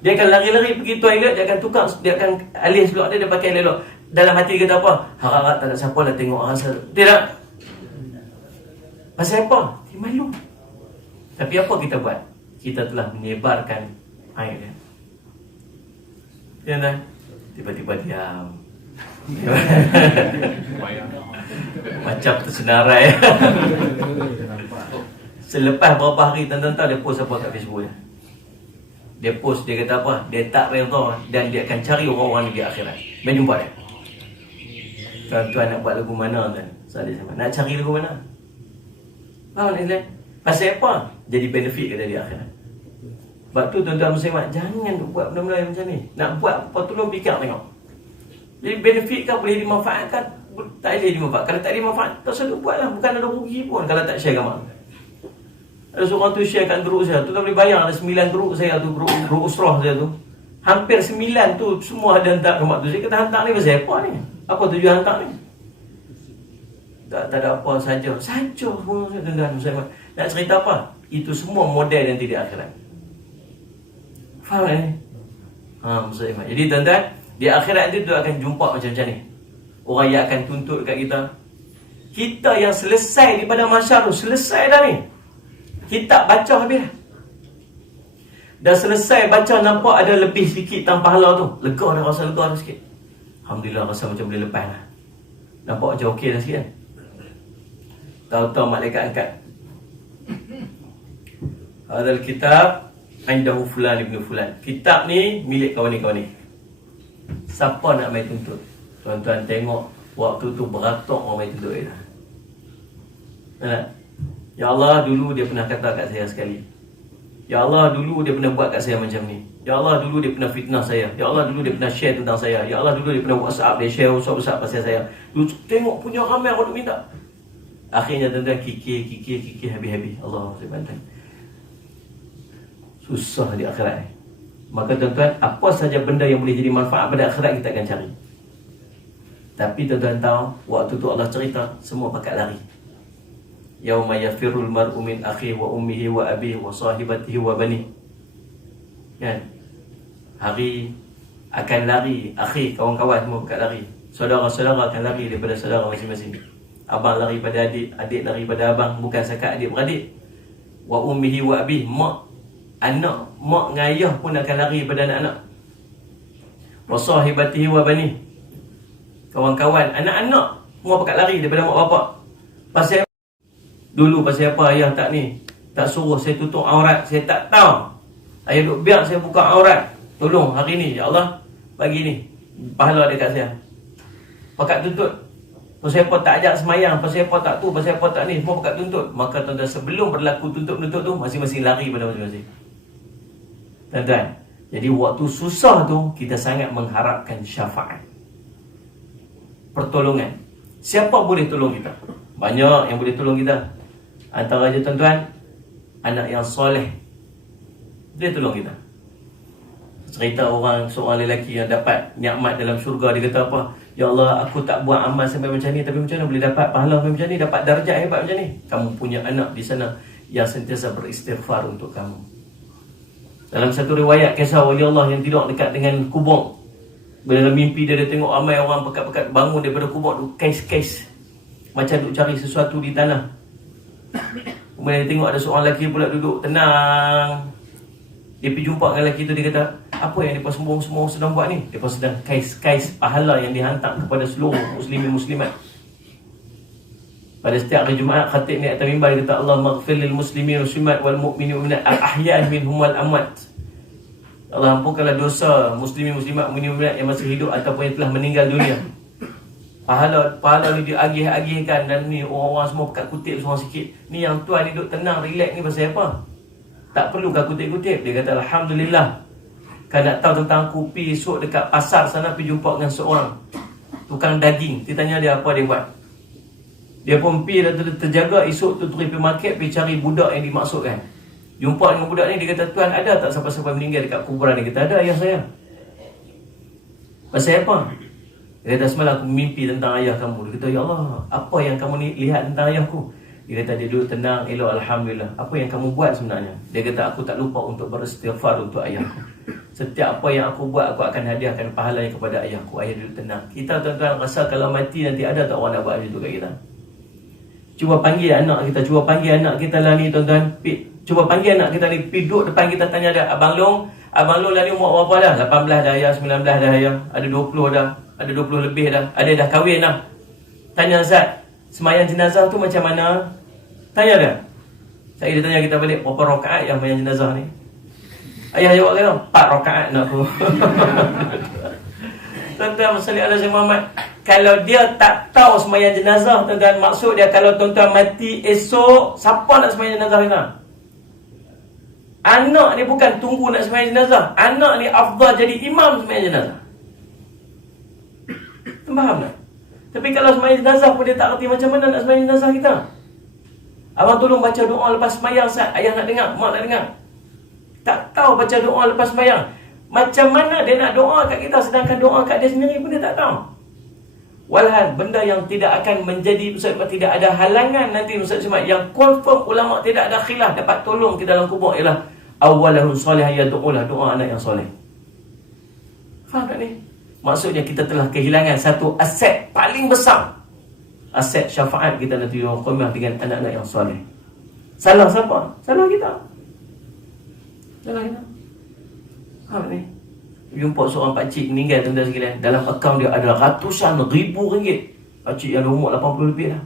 Dia akan lari-lari pergi toilet, dia akan tukar, dia akan alih seluar dia pakai elok. Dalam hati dia kata apa? Harap-harap tak ada siapa lah tengok rasa. Tidak. Pasal apa? Dia malu. Tapi apa kita buat? Kita telah menyebarkan air dia. Ya tak? Tiba-tiba diam. Macam tersenarai. Selepas berapa hari tuan-tuan tahu dia post apa kat Facebook dia? Dia post, dia kata apa? Dia tak redha dan dia akan cari orang-orang di akhirat. Main jumpa dia. Tuan-tuan nak buat lagu mana tuan? Nak cari lagu mana? Faham tak? Pasal apa? Jadi benefit kita di akhirat. Sebab tu tuan-tuan muslimat, jangan buat benda-benda yang macam ni. Nak buat apa, tolong fikir tengok. Jadi benefit kan boleh dimanfaatkan? Tak boleh dimanfaatkan. Kalau tak dimanfaat, tak usah buat lah. Bukan ada rugi pun kalau tak share gambar. Ada seorang tu share kat grup saya. Tu tak boleh bayang, ada 9 grup saya tu, grup usrah saya tu. Hampir 9 tu semua ada hantar gambar tu. Saya kata hantar ni pasal apa ni? Apa tujuan hantar ni? Tak ada apa saja. Saja semua tuan-tuan muslimat. Nak cerita apa? Itu semua model nanti di akhirat. Faham ni? Muslimat. Jadi tuan-tuan, di akhirat nanti tu akan jumpa macam ni. Orang yang akan tuntut kat kita. Kita yang selesai daripada masyarakat tu, selesai dah ni. Kita baca habis dah. Dah selesai baca, nampak ada lebih sikit tanpa pahala tu. Lega dah, rasa lega dah sikit. Alhamdulillah, rasa macam boleh lepas lah. Nampak macam okey dah sikit kan? Tahu-tahu malaikat angkat. Hadal kitab indahu fulan ibn fulan. Kitab ni milik kawan ni. Siapa nak main tuntut? Tuan-tuan tengok waktu tu beratok orang main tuntut dia. Nah, ya Allah, dulu dia pernah kata kat saya sekali. Ya Allah, dulu dia pernah buat kat saya macam ni. Ya Allah, dulu dia pernah fitnah saya. Ya Allah, dulu dia pernah share tentang saya. Ya Allah, dulu dia pernah WhatsApp, dia share WhatsApp pasal saya. Dulu tengok punya ramai orang minta. Akhirnya tuan-tuan kikir habis-habis. Allah SWT. Susah di akhirat. Maka tuan-tuan, apa saja benda yang boleh jadi manfaat pada akhirat kita akan cari. Tapi tuan-tuan tahu, waktu tu Allah cerita, semua pakat lari. Yauma yafirul mar'u min akhihi wa ummihi wa abihi wa sahibatihi wa bani. Kan? Hari akan lari, akhi, kawan-kawan semua pakat lari. Saudara-saudara akan lari daripada saudara masing-masing. Abang lari pada adik, adik lari pada abang, bukan sekat adik-beradik. Wa ummihi wa abihi, mak, anak, mak dengan ayah pun akan lari pada anak-anak. Wa sahibatihi wa bani. Kawan-kawan, anak-anak semua pakat lari daripada mak bapak. Pasal dulu pasal apa ayah tak ni? Tak suruh saya tutup aurat, saya tak tahu. Ayah duk biar saya buka aurat. Tolong hari ni, ya Allah, bagi ni pahala dekat saya. Pakat tuntut. Pasal apa tak ajak semayang, pasal apa tak tu, pasal apa tak ni, semua pakat tuntut. Maka tuan-tuan, sebelum berlaku tuntut-tuntut tu, masing-masing lari pada masing-masing. Tuan-tuan, jadi waktu susah tu, kita sangat mengharapkan syafaat, pertolongan. Siapa boleh tolong kita? Banyak yang boleh tolong kita. Antara je tuan-tuan, anak yang soleh, dia tolong kita. Cerita seorang lelaki yang dapat nikmat dalam syurga. Dia kata apa? Ya Allah, aku tak buat amal sampai macam ni, tapi macam mana boleh dapat pahala macam ni, dapat darjat hebat macam ni? Kamu punya anak di sana yang sentiasa beristighfar untuk kamu. Dalam satu riwayat, kisah wali Allah yang tidur dekat dengan kubur. Dalam mimpi dia tengok ramai orang pekat-pekat bangun daripada kubur tu, kais-kais, macam duk cari sesuatu di tanah. Kemudian dia tengok ada seorang lelaki pula duduk tenang. Dia pergi jumpa dengan lelaki tu, dia kata, apa yang mereka semua sedang buat ni? Mereka sedang kais-kais pahala yang dihantar kepada seluruh muslimin muslimat. Pada setiap hari Jumaat, khatib ni atas mimbar, dia kata, Allah maghfir lil muslimin muslimat wal mu'minin minal al-ahya minhum wal amwat. Allah ampunkanlah dosa muslimin muslimat, mu'minin mu'minat yang masih hidup ataupun yang telah meninggal dunia. Pahala ni dia agih-agihkan. Dan ni orang-orang semua pekat kutip seorang sikit. Ni yang tuan ni duduk tenang, relax ni pasal apa? Tak perlu kau kutip-kutip. Dia kata Alhamdulillah. Kau nak tahu tentang aku, pergi esok dekat pasar sana, pergi jumpa dengan seorang tukang daging. Dia tanya dia apa dia buat. Dia pun pergi dan terjaga. Esok tu pergi market, pergi cari budak yang dimaksudkan. Jumpa dengan budak ni, dia kata, tuan ada tak siapa-siapa meninggal dekat kuburan? Dia kata, ada ayah saya. Pasal apa? Dia kata, semalam aku mimpi tentang ayah kamu. Dia kata, ya Allah, apa yang kamu ni lihat tentang ayahku? Dia kata, dia duduk tenang, elok, Alhamdulillah. Apa yang kamu buat sebenarnya? Dia kata, aku tak lupa untuk beristighfar untuk ayahku. Setiap apa yang aku buat, aku akan hadiahkan pahalanya kepada ayahku. Ayah duduk tenang. Kita tuan-tuan rasa kalau mati nanti ada tak orang nak buat macam tu kat kita? Cuba panggil anak kita. Cuba panggil anak kita lah ni tuan-tuan. Cuba panggil anak kita ni. Pergi duduk depan kita, tanya dia, Abang Long lah ni umur berapa dah? 18 dah ayah, 19 dah ayah, ada 20 dah, ada 20 lebih dah, ada dah kahwin dah. Tanya Zat, semayang jenazah tu macam mana? Tanya dia. Saya dia tanya kita balik, berapa rakaat yang semayang jenazah ni? Ayah jawab kata, 4 rakaat nak aku. Tuan-tuan salli ala Sayyidina Muhammad. Kalau dia tak tahu semayang jenazah, tuan-tuan, maksud dia kalau tuan-tuan mati esok, siapa nak semayang jenazah kita? Anak ni bukan tunggu nak semayang jenazah. Anak ni afdal jadi imam semayang jenazah. Faham tak? Tapi kalau semayang jenazah pun dia tak kerti macam mana nak semayang jenazah kita. Abang tolong baca doa lepas semayang, Ustaz. Ayah nak dengar, mak nak dengar. Tak tahu baca doa lepas semayang. Macam mana dia nak doa kat kita, sedangkan doa kat dia sendiri pun dia tak tahu. Walhal, benda yang tidak akan menjadi, Ustaz, tidak ada halangan nanti, Ustaz Syamad, yang confirm ulama tidak ada khilaf dapat tolong kita dalam kubur ialah awalahun soleh yad'ulah, doa anak yang soleh. Faham tak ni? Maksudnya kita telah kehilangan satu aset paling besar. Aset syafaat kita nanti di qiyamah dengan anak-anak yang soleh. Salah siapa? Salah kita. Salah kita. Faham tak ni? Jumpa seorang pakcik meninggal, tuan-tuan sekalian. Dalam akaun dia ada ratusan ribu ringgit. Pakcik yang umur 80 lebih dah.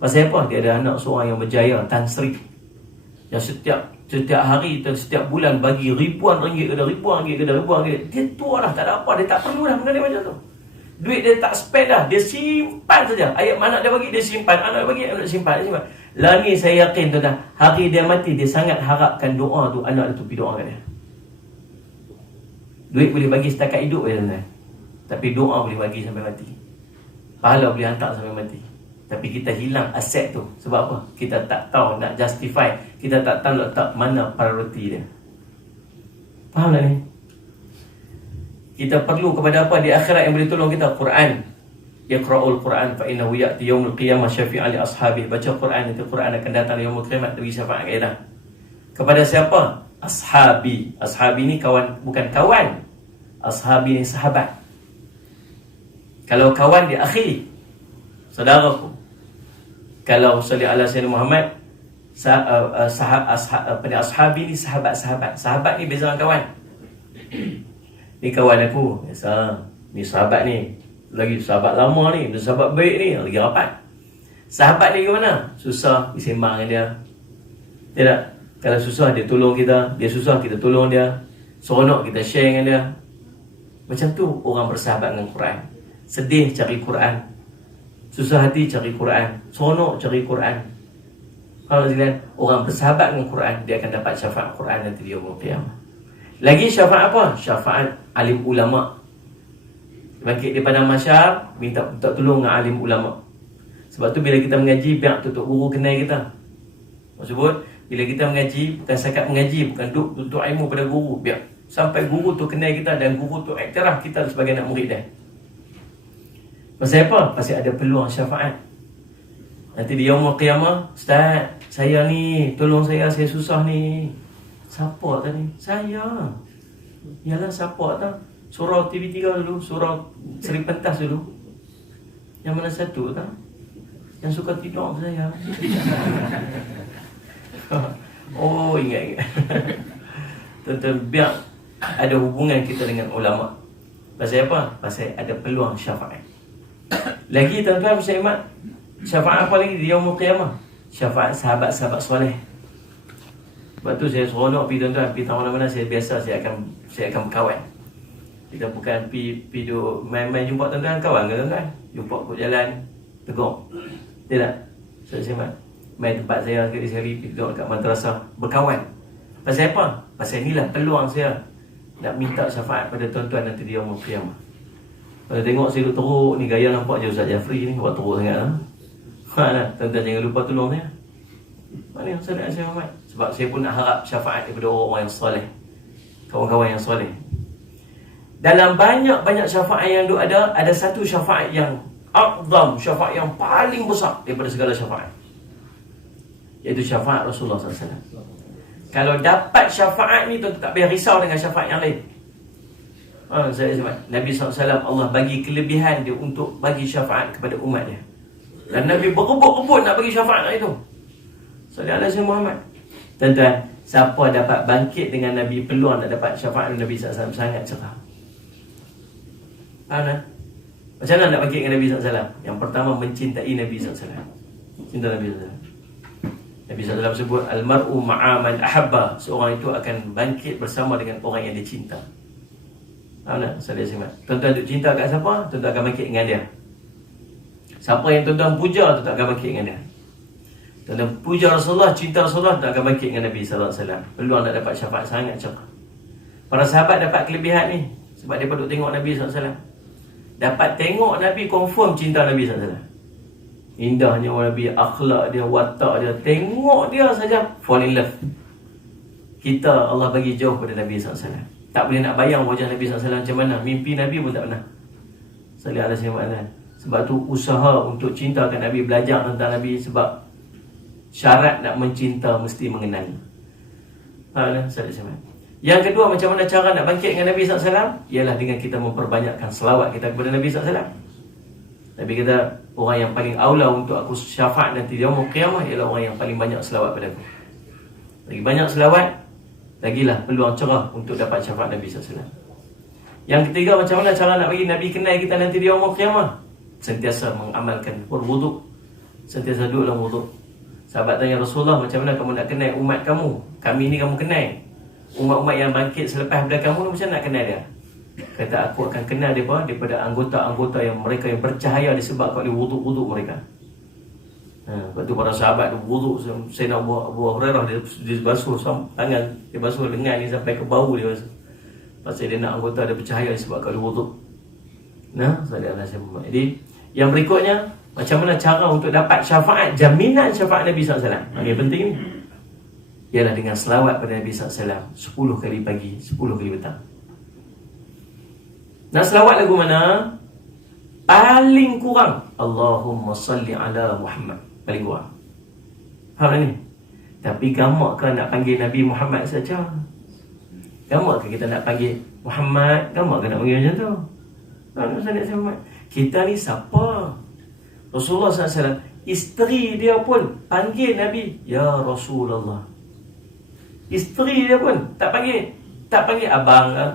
Pasal apa? Dia ada anak seorang yang berjaya, Tan Sri, yang setiap hari dan setiap bulan bagi ribuan ringgit ke ribuan ringgit. Dia tua dah, tak ada apa. Dia tak perlu dah benda dia macam tu. Duit dia tak spend dah. Dia simpan saja. Ayat mana dia bagi, dia simpan. Anak dia bagi, anak dia simpan. Lah ni saya yakin tuan-tuan, hari dia mati, dia sangat harapkan doa tu, anak dia tu pergi doa kat dia. Duit boleh bagi setakat hidup je tuan-tuan. Tapi doa boleh bagi sampai mati. Pahala boleh hantar sampai mati. Tapi kita hilang aset tu. Sebab apa? Kita tak tahu nak justify. Kita tak tahu letak mana priority dia. Faham tak ni? Kita perlu kepada apa di akhirat yang boleh tolong kita? Quran. Iqra'ul Quran fa innahu ya'ti yaumul qiyamah syafi'an li ashabihi. Baca Quran, itu Quran akan datang yaumul qiyamah bagi syafaat kita. Kepada siapa? Ashabi. Ashabi ni kawan, bukan kawan. Ashabi ni sahabat. Kalau kawan dia akhi, saudaraku. Kalau salli ala Sayyidina Muhammad, ashabi ni sahabat-sahabat. Sahabat ni beza dengan kawan. Ni kawan aku, biasa. Ni sahabat ni, lagi sahabat lama ni, sahabat baik ni, lagi rapat. Sahabat ni gimana? Susah, disembang dengan dia. Tidak? Kalau susah, dia tolong kita. Dia susah, kita tolong dia. Seronok, kita share dengan dia. Macam tu orang bersahabat dengan Quran. Sedih, cari Quran. Susah hati, cari Quran. Seronok, cari Quran. Kalau orang bersahabat dengan Quran, dia akan dapat syafaat Quran nanti di yaumul qiyamah. Lagi syafaat apa? Syafaat alim ulama. Bangkit daripada mahsyar, minta tolong dengan alim ulama. Sebab tu bila kita mengaji, biar tutup guru kenal kita. Maksud, bila kita mengaji, bukan sakat mengaji, bukan duduk tuntut ilmu pada guru, biar sampai guru tu kenal kita dan guru tu iktiraf kita sebagai anak murid dia. Pasal apa? Pasal ada peluang syafaat. Nanti di yaumul qiyamah, Ustaz, saya ni, tolong saya susah ni. Siapa tadi? Saya. Yalah, siapa tak? Surah TV3 dulu, surah Seri Pentas dulu. Yang mana satu tak? Yang suka tidur saya. Oh, ingat. Tuan-tuan, biar ada hubungan kita dengan ulama. Pasal apa? Pasal ada peluang syafaat. Lagi tuan-tuan, saya ingat syafaat apa lagi di yaumul qiyamah? Syafaat sahabat-sahabat soleh. Sebab tu saya seronok pergi tuan-tuan, pergi mana-mana saya biasa saya akan berkawan. Kita bukan pergi main-main jumpa tuan-tuan, kawan ke tuan-tuan? jumpa kat jalan, tegur. Betul tak? Saya Ahmad, main tempat saya sekali-sekali, duduk dekat madrasah, berkawan. Pasal apa? Pasal inilah peluang saya nak minta syafaat pada tuan-tuan nanti di yaumul qiyamah. Kalau tengok saya duduk teruk ni, gaya nampak je Ustaz Jafri ni, buat teruk sangat lah. Lah, tuan-tuan jangan lupa tolong saya. Mana yang saya Ahmad? Sebab saya pun nak harap syafaat daripada orang-orang yang soleh, kawan-kawan yang soleh. Dalam banyak-banyak syafaat yang ada satu syafaat yang a'zam, syafaat yang paling besar daripada segala syafaat, iaitu syafaat Rasulullah SAW. Kalau dapat syafaat ni, tuan tak payah risau dengan syafaat yang lain. Saya sebut Nabi SAW, Allah bagi kelebihan dia untuk bagi syafaat kepada umat dia. Dan Nabi berebut-rebut nak bagi syafaat itu. Sallallahu alaihi Muhammad. Tuan-tuan, siapa dapat bangkit dengan Nabi, peluang nak dapat syafaat Nabi SAW sangat cerah. Faham tak? Macam mana nak bangkit dengan Nabi SAW? Yang pertama, mencintai Nabi SAW. Cinta Nabi SAW. Nabi SAW sebut, Al-mar'u ma'aman ahabba. Seorang itu akan bangkit bersama dengan orang yang dia cinta. Faham tak? Tuan-tuan duk cinta kat siapa, tuan-tuan akan bangkit dengan dia. Siapa yang tuan-tuan puja, tuan-tuan akan bangkit dengan dia. Tuan-tuan puja Rasulullah, cinta Rasulullah, tuan-tuan akan bangkit dengan Nabi SAW. Peluang nak dapat syafaat sangat cerah. Para sahabat dapat kelebihan ni sebab dia duduk tengok Nabi SAW. Dapat tengok Nabi, confirm cinta Nabi SAW. Indahnya Nabi, akhlak dia, watak dia, tengok dia saja fall in love. Kita Allah bagi jauh pada Nabi SAW. Tak boleh nak bayang wajah Nabi SAW macam mana. Mimpi Nabi pun tak pernah. Sallallahu alaihi wasallam. Sebab tu usaha untuk cintakan Nabi, belajar tentang Nabi. Sebab syarat nak mencinta mesti mengenali. Sallallahu alaihi wasallam. Yang kedua, macam mana cara nak bangkit dengan Nabi SAW? Ialah dengan kita memperbanyakkan selawat kita kepada Nabi SAW. Nabi kata, orang yang paling aula untuk aku syafaat nanti di yaumul qiyamah ialah orang yang paling banyak selawat pada aku. Lagi banyak selawat, lagilah peluang cerah untuk dapat syafaat Nabi SAW. Yang ketiga, macam mana cara nak bagi Nabi kenal kita nanti di yaumul qiyamah? Sentiasa mengamalkan berwuduk, sentiasa duduk dalam wuduk. Sahabat tanya Rasulullah, macam mana kamu nak kenal umat kamu? Kami ni kamu kenal. Umat-umat yang bangkit selepas daripada kamu, macam nak kenal dia? Kata, aku akan kenal dia daripada anggota-anggota yang mereka yang bercahaya disebabkan oleh wuduk-wuduk mereka. Lepas tu para sahabat tu wuduk. Sayyidina Abu Hurairah dia basuh tangan, dia basuh lengan ni sampai ke bau dia basuh. Pasal dia nak anggota dia bercahaya disebabkan oleh wuduk. Jadi yang berikutnya, macam mana cara untuk dapat syafaat, jaminan syafaat Nabi SAW. Yang penting ni ialah dengan selawat pada Nabi SAW 10 kali pagi, 10 kali petang. Nak selawat lagu mana? Paling kurang Allahumma salli ala Muhammad. Paling kurang. Faham ni? Tapi gamak ke nak panggil Nabi Muhammad saja? Gamak ke kita nak panggil Muhammad? Gamak ke nak panggil macam tu? Kita ni siapa? Rasulullah SAW, isteri dia pun panggil Nabi ya Rasulullah. Isteri dia pun tak panggil abang ke,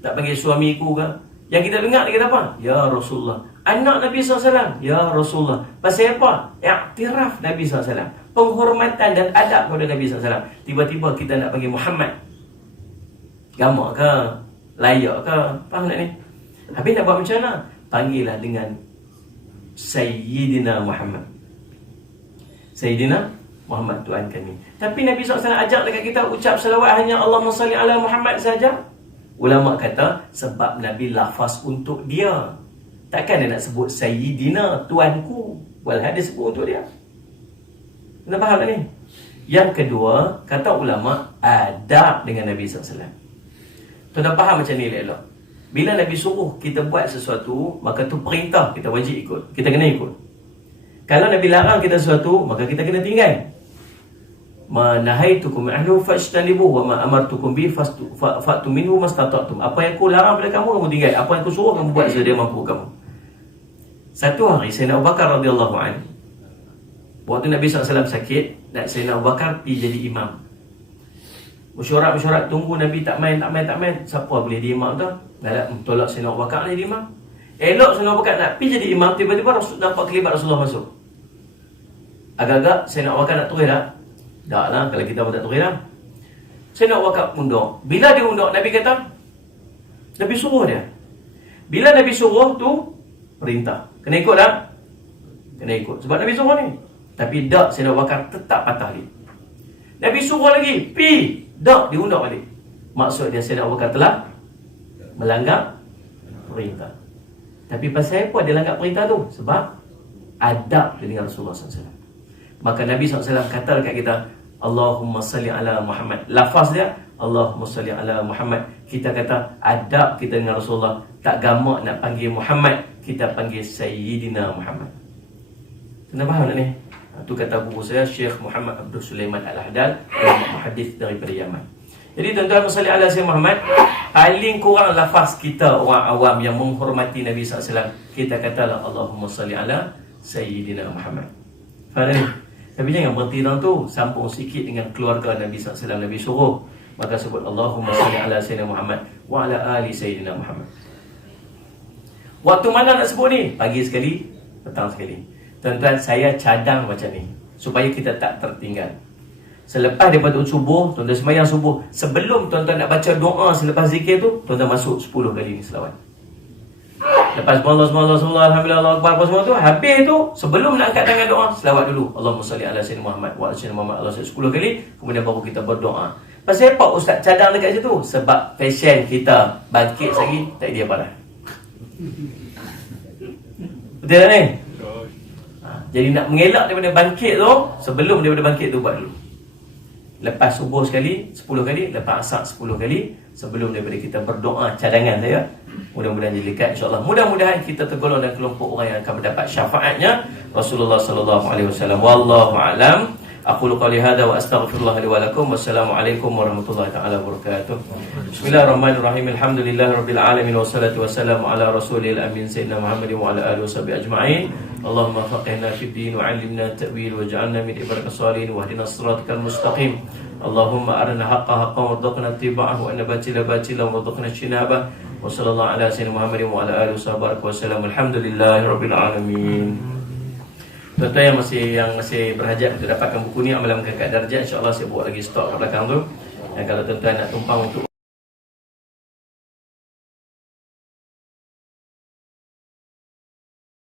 tak panggil suamiku ke. Yang kita dengar dia kata apa? Ya Rasulullah. Anak Nabi SAW, ya Rasulullah. Pasal apa? Iktiraf Nabi SAW, penghormatan dan adab kepada Nabi SAW. Tiba-tiba kita nak panggil Muhammad. Gamak ke? Layak ke? Faham tak ni? Habis nak buat macam mana? Panggillah dengan Sayyidina Muhammad. Sayyidina Muhammad, Tuhan kami. Tapi Nabi SAW ajak dekat kita ucap salawat hanya Allahumma salli ala Muhammad saja. Ulama kata sebab Nabi lafaz untuk dia. Takkan dia nak sebut Sayyidina, Tuanku. Walau dia sebut untuk dia. Anda faham tak ni? Yang kedua, kata ulama, adab dengan Nabi SAW. Tuan faham macam ni elok. Bila Nabi suruh kita buat sesuatu, maka tu perintah, kita wajib ikut. Kita kena ikut. Kalau Nabi larang kita sesuatu, maka kita kena tinggal. Ma nahaitukum anhu fajtanibuh wa ma amartukum bi fa'tu minhu mastata'tum. Apa yang aku larang pada kamu, kamu tinggal. Apa yang aku suruh, kamu buat sedia mampu kamu. Satu hari Sayyidina Abu Bakar radhiyallahu anhu, waktu Nabi SAW sakit, dan Sayyidina Abu Bakar pergi jadi imam. Mesyuarat tunggu Nabi tak main. Siapa boleh jadi imam tu? Nak tolak Sayyidina Abu Bakar jadi imam. Elok Sayyidina Abu Bakar nak pergi jadi imam, tiba-tiba nampak kelibat Rasulullah masuk. Agak-agak Sayyidina Abu Bakar nak turun tak? Tak lah, kalau kita pun tak turun lah. Sayyidina Abu Bakar unduk. Bila dia unduk, Nabi kata, Nabi suruh dia. Bila Nabi suruh tu, perintah. Kena ikut tak? Kena ikut. Sebab Nabi suruh ni. Tapi tak, Sayyidina Abu Bakar tetap patah balik. Nabi suruh lagi, pi. Tak, dia undak balik. Maksud dia Sayyidina Abu Bakar telah melanggar perintah. Tapi pasal apa dia langgar perintah tu? Sebab adab dia dengan Rasulullah SAW. Maka Nabi SAW kata dekat kita, Allahumma salli ala Muhammad. Lafaz dia Allahumma salli ala Muhammad. Kita kata adab kita dengan Rasulullah, tak gamak nak panggil Muhammad, kita panggil Sayyidina Muhammad. Kena faham tak ni? Itu kata guru saya Syekh Muhammad Abdul Sulaiman Al-Ahdal, muhaddits daripada Yaman. Jadi tuan-tuan salli ala Sayyidina Muhammad, paling kurang lafaz kita orang awam yang menghormati Nabi SAW, kita katalah Allahumma salli ala Sayyidina Muhammad. Faham ni? Tapi jangan berhenti dalam tu, sambung sikit dengan keluarga Nabi SAW. Nabi suruh, maka sebut Allahumma salli ala Sayyidina Muhammad wa ala ali Sayyidina Muhammad. Waktu mana nak sebut ni? Pagi sekali, petang sekali. Tuan-tuan, saya cadang macam ni supaya kita tak tertinggal. Selepas daripada subuh, tuan-tuan sembahyang subuh, sebelum tuan-tuan nak baca doa selepas zikir tu, tuan-tuan masuk 10 kali ni selawat. Lepas Allah, alhamdulillah, Allah Akbar, apa semua tu, habis tu, sebelum nak angkat tangan doa, selawat dulu. Allahumma salli ala Sayyidina Muhammad wa ala Sayyidina Muhammad, Allah 10 kali, kemudian baru kita berdoa. Pasal apa Ustaz cadang dekat situ? Sebab pasien kita bangkit lagi, tak dia parah. Betul tak ni? Jadi nak mengelak daripada bangkit tu, sebelum daripada bangkit tu buat dulu. Lepas subuh sekali, 10 kali. Lepas asar 10 kali. Sebelum daripada kita berdoa, cadangan saya, mudah-mudahan jadi dekat insyaAllah. Mudah-mudahan kita tergolong dalam kelompok orang yang akan mendapat syafaatnya Rasulullah SAW. Wallahu a'lam. Aqulu qali hadza wa astaghfirullah li wa lakum. Wassalamualaikum warahmatullahi taala wabarakatuh. Bismillahirrahmanirrahim. Alhamdulillahirabbil alamin wassalatu wassalamu ala rasulil amin sayyidina Muhammadin wa ala alihi washabihi ajma'in. Allahumma faqihna fid din wa 'allimna ta'wil waj'alna min ibadika salihin wahdinas siratal mustaqim. Allahumma arina haqqa haqqan warzuqna ittiba'ahu wa anna batila batilan warzuqna ijtinabah. Wa sallallahu ala sayyidina Muhammadin wa ala alihi wasallam. Alhamdulillahirabbil alamin. Tuan-tuan yang masih berhajat untuk dapatkan buku ni, Amalan Mengangkat Darjat, insya-Allah saya buat lagi stok kat belakang tu. Dan kalau tuan-tuan nak tumpang untuk